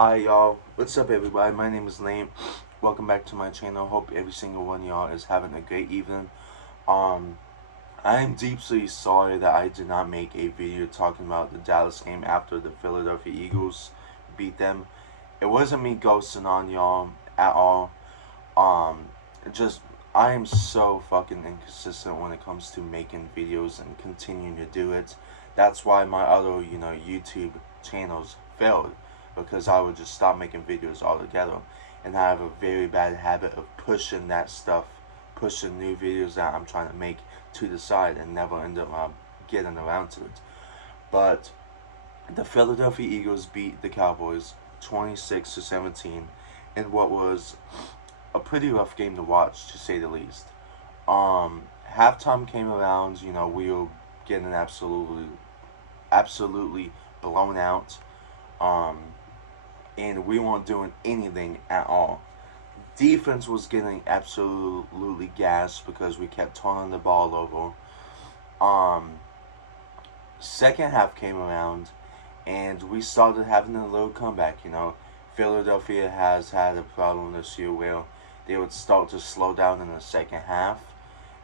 Hi y'all, what's up everybody? My name is Lane. Welcome back to my channel. Hope every single one of y'all is having a great evening. Um, I am deeply sorry that I did not make a video talking about the Dallas game after the Philadelphia Eagles beat them. It wasn't me ghosting on y'all at all. Um, just I am so fucking inconsistent when it comes to making videos and continuing to do it. That's why my other, YouTube channels failed because I would just stop making videos altogether. And I have a very bad habit of pushing that stuff, pushing new videos that I'm trying to make to the side and never end up getting around to it. But the Philadelphia Eagles beat the Cowboys 26-17 in what was a pretty rough game to watch, to say the least. Halftime came around, we were getting absolutely blown out, um, and we weren't doing anything at all. Defense was getting absolutely gassed because we kept turning the ball over. Um, Second half came around, and we started having a little comeback. Philadelphia has had a problem this year where they would start to slow down in the second half,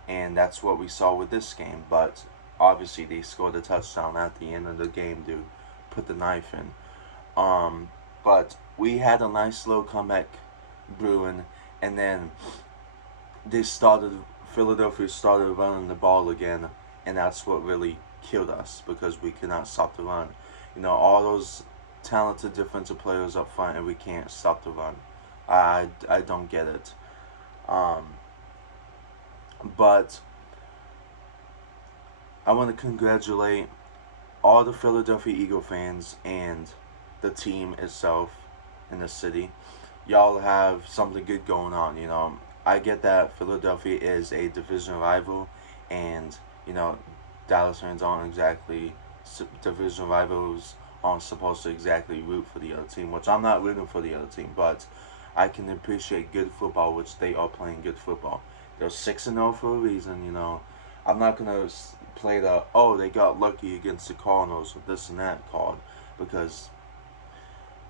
and that's what we saw with this game. But obviously, they scored a touchdown at the end of the game to put the knife in. Um, but we had a nice little comeback brewing, and then they started. Philadelphia started running the ball again, and that's what really killed us because we could not stop the run. All those talented defensive players up front, and we can't stop the run. I don't get it. Um, but I want to congratulate all the Philadelphia Eagle fans and the team itself in the city. Y'all have something good going on. I get that Philadelphia is a division rival, and Dallas fans aren't exactly division rivals. Aren't supposed to exactly root for the other team, which I'm not rooting for the other team, but I can appreciate good football, which they are playing good football. They're 6-0 for a reason. I'm not gonna play the they got lucky against the Cardinals with this and that card because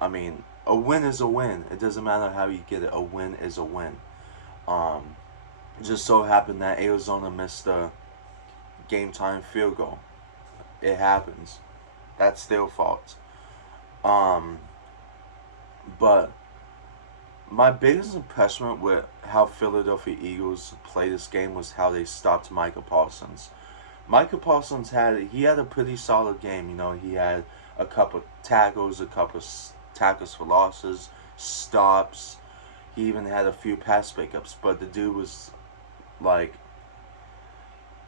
a win is a win. It doesn't matter how you get it. A win is a win. Um, it just so happened that Arizona missed a game time field goal. It happens. That's their fault. Um, but my biggest impression with how Philadelphia Eagles played this game was how they stopped Micah Parsons. Micah Parsons had a pretty solid game. He had a couple tackles, a couple tackles for losses, stops. He even had a few pass pickups, but the dude was like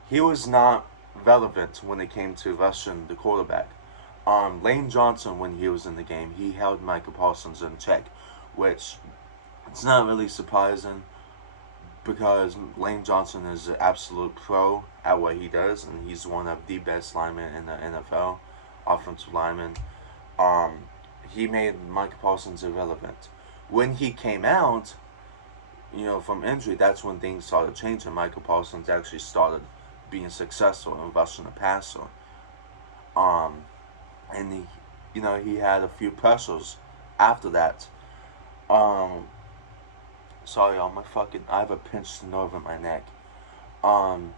he was not relevant when it came to rushing the quarterback. Lane Johnson, when he was in the game, he held Micah Parsons in check, which it's not really surprising because Lane Johnson is an absolute pro at what he does, and he's one of the best linemen in the NFL, offensive lineman. Um, he made Micah Parsons irrelevant. When he came out, from injury, that's when things started changing. Michael Parsons actually started being successful in rushing the passer. Um, and he had a few pressures after that. Um, Sorry, y'all, I have a pinched nerve in my neck. Um,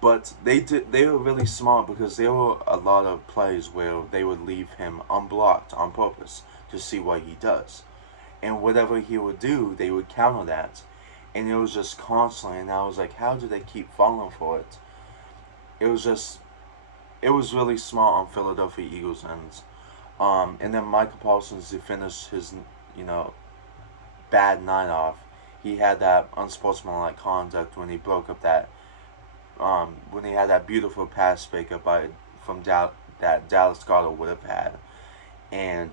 but they were really smart because there were a lot of plays where they would leave him unblocked on purpose to see what he does. And whatever he would do, they would counter that. And it was just constantly, and I was like, how do they keep falling for it? It was just, it was really smart on Philadelphia Eagles ends. And then Michael Parsons, to finish his, you know, bad night off, he had that unsportsmanlike conduct when he broke up when he had that beautiful pass fake up that Dallas Goedert would have had. And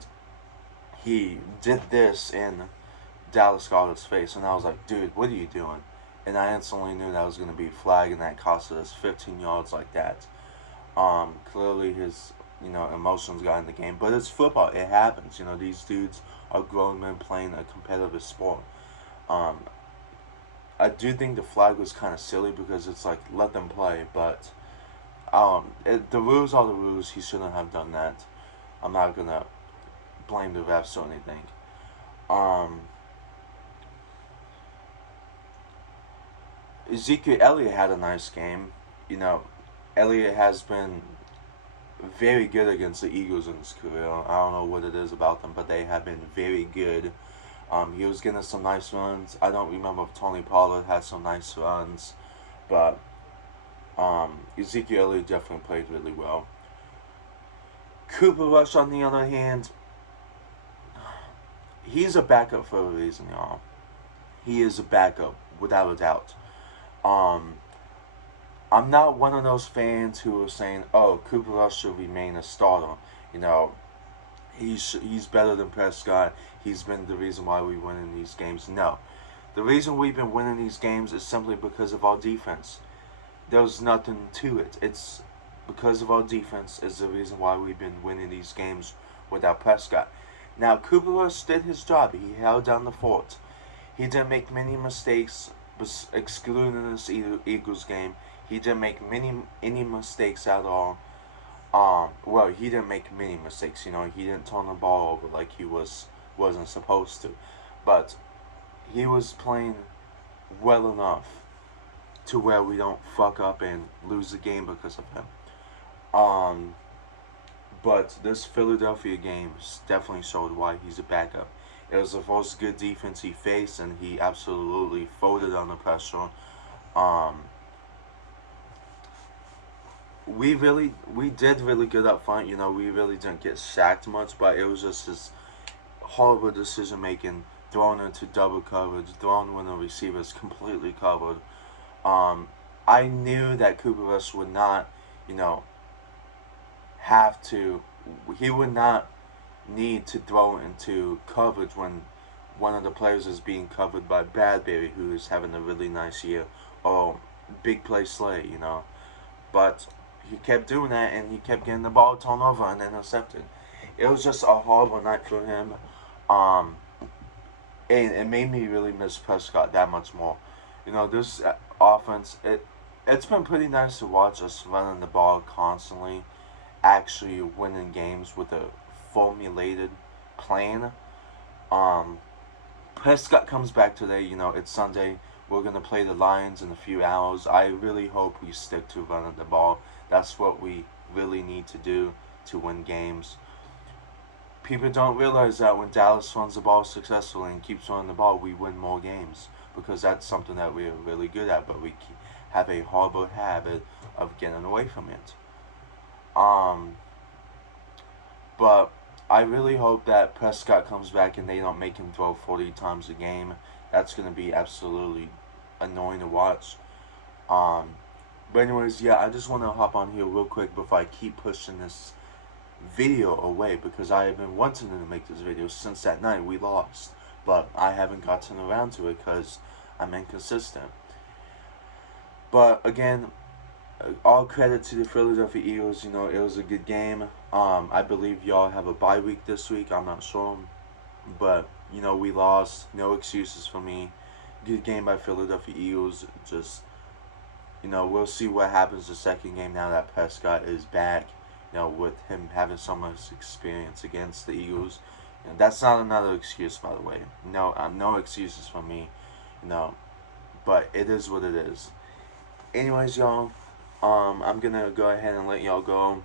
he did this in Dallas Goedert's face, and I was like, dude, what are you doing? And I instantly knew that was going to be a flag, and that cost us 15 yards like that. Clearly his, emotions got in the game, but it's football. It happens. These dudes are grown men playing a competitive sport. Um, I do think the flag was kind of silly because it's like, let them play, but the rules are the rules. He shouldn't have done that. I'm not gonna blame the refs or anything. Um, Ezekiel Elliott had a nice game. You know, Elliott has been very good against the Eagles in his career. I don't know what it is about them, but they have been very good. He was getting some nice runs. I don't remember if Tony Pollard had some nice runs, but Ezekiel Elliott definitely played really well. Cooper Rush, on the other hand, he's a backup for a reason, y'all. He is a backup, without a doubt. Um, I'm not one of those fans who are saying, "Oh, Cooper Rush should remain a starter." You know, he's better than Prescott. He's been the reason why we win in these games. No, the reason we've been winning these games is simply because of our defense. There's nothing to it. It's because of our defense is the reason why we've been winning these games without Prescott. Now, Cooper Rush did his job. He held down the fort. He didn't make many mistakes, excluding this Eagles game. He didn't make any mistakes at all. Well, he didn't make many mistakes. You know, he didn't turn the ball over like he wasn't supposed to, but he was playing well enough to where we don't fuck up and lose the game because of him. But this Philadelphia game definitely showed why he's a backup. It was the first good defense he faced, and he absolutely folded under pressure. Um, we did really good up front. You know, we really didn't get sacked much, but it was just his horrible decision making, throwing into double coverage, throwing when the receiver's completely covered. Um, I knew that Cooper Rush would not, you know, have to. He would not need to throw into coverage when one of the players is being covered by Bradbury, who is having a really nice year, or Big Play Slay, you know. But he kept doing that, and he kept getting the ball turned over and intercepted. It was just a horrible night for him. Um, and it made me really miss Prescott that much more. You know, this offense, it's been pretty nice to watch us running the ball constantly, actually winning games with a formulated plan. Um, Prescott comes back today. You know, it's Sunday. We're gonna play the Lions in a few hours. I really hope we stick to running the ball. That's what we really need to do to win games. People don't realize that when Dallas runs the ball successfully and keeps running the ball, we win more games because that's something that we're really good at. But we have a horrible habit of getting away from it. But I really hope that Prescott comes back and they don't make him throw 40 times a game. That's going to be absolutely annoying to watch. But anyways, yeah, I just want to hop on here real quick before I keep pushing this video away because I have been wanting to make this video since that night we lost. But I haven't gotten around to it because I'm inconsistent. But again, all credit to the Philadelphia Eagles. You know, it was a good game. I believe y'all have a bye week this week. I'm not sure. But, you know, we lost. No excuses for me. Good game by Philadelphia Eagles. Just, you know, we'll see what happens the second game now that Prescott is back. You know, with him having so much experience against the Eagles. You know, that's not another excuse, by the way. No, no excuses for me. You know, but it is what it is. Anyways, y'all. I'm gonna go ahead and let y'all go.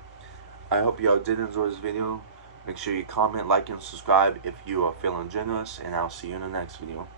I hope y'all did enjoy this video. Make sure you comment, like, and subscribe if you are feeling generous, and I'll see you in the next video.